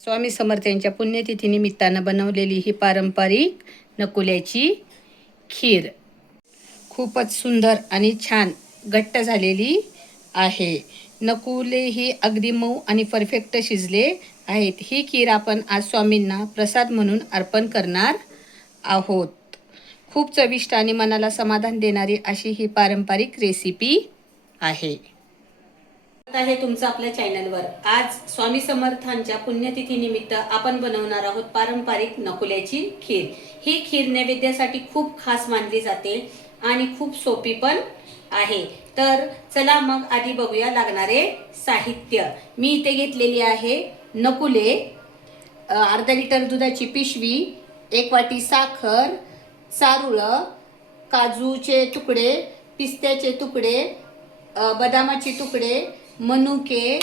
स्वामी समर्थ यांच्या पुण्यतिथीनिमित्तानं बनवलेली ही पारंपरिक नकुल्याची खीर खूपच सुंदर आणि छान घट्ट झालेली आहे। नकुले ही अगदी मऊ आणि परफेक्ट शिजले आहेत। ही खीर आपण आज स्वामींना प्रसाद म्हणून अर्पण करणार आहोत। खूप चविष्ट आणि मनाला समाधान देणारी अशी ही पारंपरिक रेसिपी आहे। आहे तुमचं आपल्या चॅनलवर। आज स्वामी समर्थांच्या पुण्यतिथीनिमित्त आपण बनवणार आहोत पारंपरिक नकुल्याची खीर। ही खीर नैवेद्यासाठी खूप खास मानली जाते आणि खूप सोपी पण आहे। तर चला मग आधी बघूया लागणारे साहित्य। मी इथे घेतलेली आहे नकुले, अर्धा लिटर दुधाची पिशवी, 1 वाटी साखर, चारुळं, काजूचे तुकडे, पिस्त्याचे तुकडे, बदामाचे तुकडे, मनुके,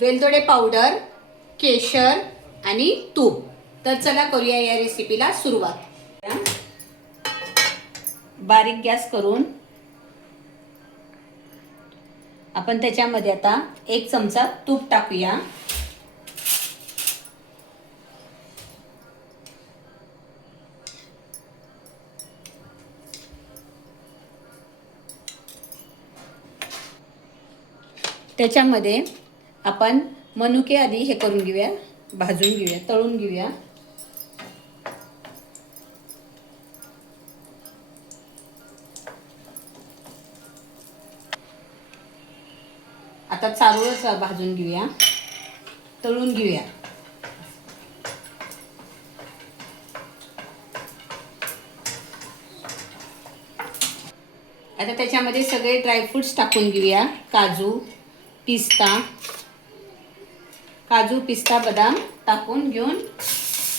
वेलदोडे पावडर, केशर आणि तूप। तर चला करूया या रेसिपीला सुरुवात। बारीक गॅस करून आपण त्याच्यामध्ये आता 1 चमचा तूप टाकूया। त्याच्यामध्ये आपण मनुके आधी हे करून घेऊया, भाजून घेऊया, तळून घेऊया। आता चारोळं भाजून घेऊया, तळून घेऊया। आता त्याच्यामध्ये सगळे ड्रायफ्रुट्स टाकून घेऊया। काजू, पिस्ता, बदाम टाकून घेऊन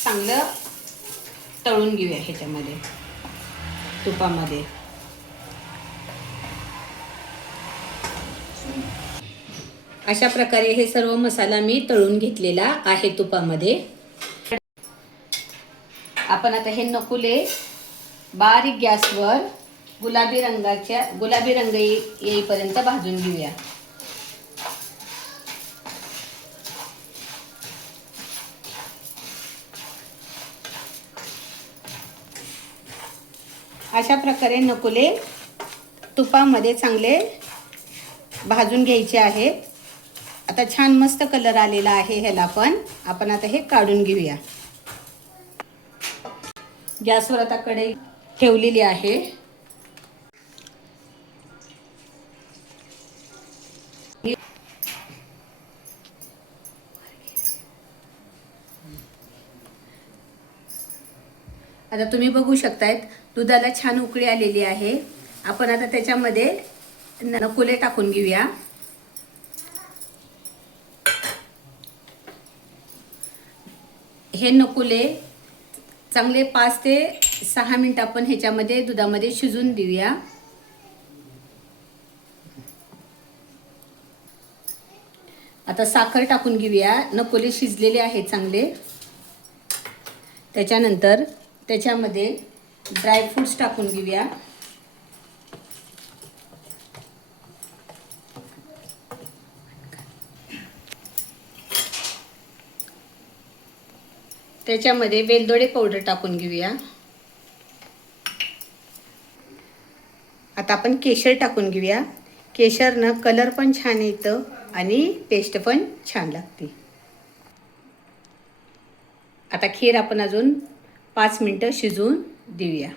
चांगलं तळून घेऊया ह्याच्यामध्ये तुपामध्ये। अशा प्रकारे हे सर्व मसाला मी तळून घेतलेला आहे तुपामध्ये। आपण आता हे नकुले बारीक गॅसवर गुलाबी रंग येईपर्यंत भाजून घेऊया। अशा प्रकारे नकुले तुपामध्ये चांगले भाजून घ्यायचे आहेत। आता छान मस्त कलर आलेला आहे ह्याला आपण आता हे काढून घेऊया। गॅसवर आता कढई ठेवलेली आहे। आता तुम्ही बघू शकतायत दुधाला छान उकळी आलेली आहे। आपण आता त्याच्यामध्ये नकुले टाकून घेऊया। हे नकुले चांगले 5 ते 6 मिनिट आपण ह्याच्यामध्ये दुधामध्ये शिजून देऊया। आता साखर टाकून घेऊया। नकुले शिजलेले आहेत चांगले। त्याच्यानंतर त्याच्यामध्ये ड्रायफ्रुट्स टाकून घेऊया। त्याच्यामध्ये वेलदोडे पावडर टाकून घेऊया। आता आपण केशर टाकून घेऊया। केशरनं कलर पण छान येतं आणि टेस्ट पण छान लागते। आता खीर आपण अजून 5 मिनिटं शिजवून देऊया।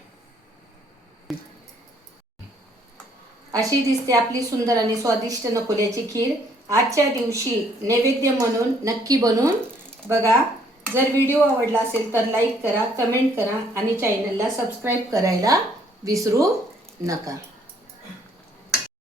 अशी दिसते आपली सुंदर आणि स्वादिष्ट नकुल्याची खीर। आजच्या दिवशी नैवेद्य म्हणून नक्की बनवून बघा। जर व्हिडिओ आवडला असेल तर लाईक करा, कमेंट करा आणि चॅनलला सबस्क्राईब करायला विसरू नका।